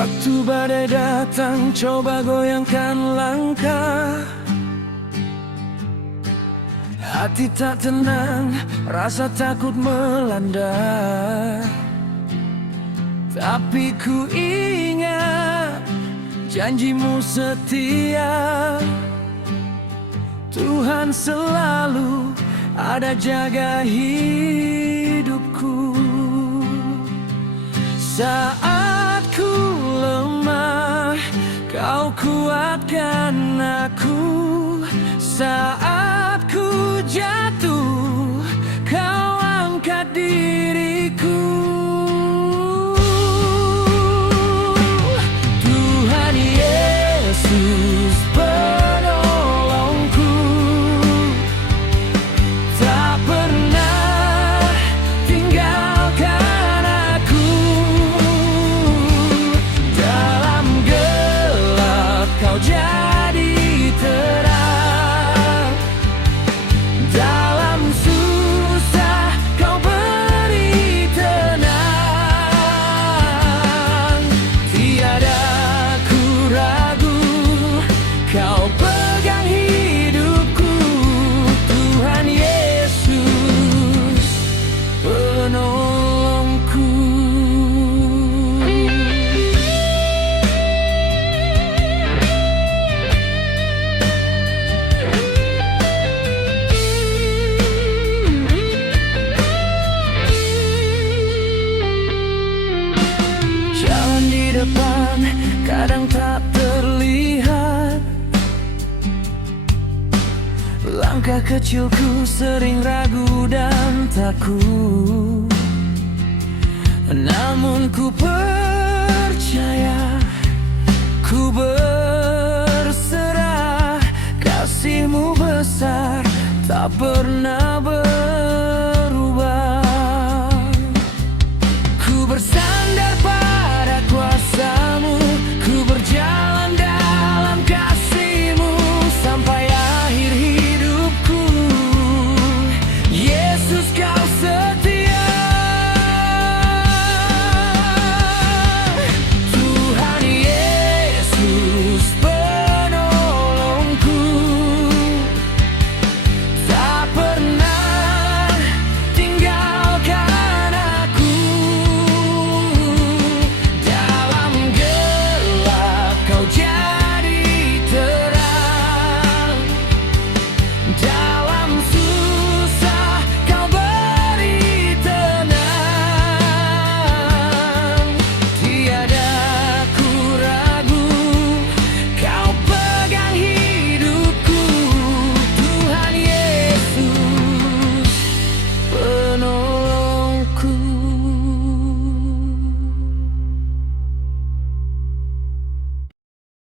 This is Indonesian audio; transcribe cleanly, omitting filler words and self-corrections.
Waktu badai datang, coba goyangkan langkah. Hati tak tenang, rasa takut melanda. Tapi ku ingat janjimu setia. Tuhan selalu ada jaga hidupku. Saat ku lemah, kau kuatkan aku. Saat ku jatuh, kau angkat diriku. Tuhan Yesus penolongku, tak pernah tinggalkan aku. Dalam gelap kau jadi terang, dalam susah kau beri tenang. Tiada ku ragu, kau pegang hidupku. Tuhan Yesus penolongku. Jalan di depan kadang tak terlihat, langkah kecilku sering ragu dan takut. Namun ku percaya, ku berserah. Kasih-Mu besar, tak pernah berubah. Ku bersama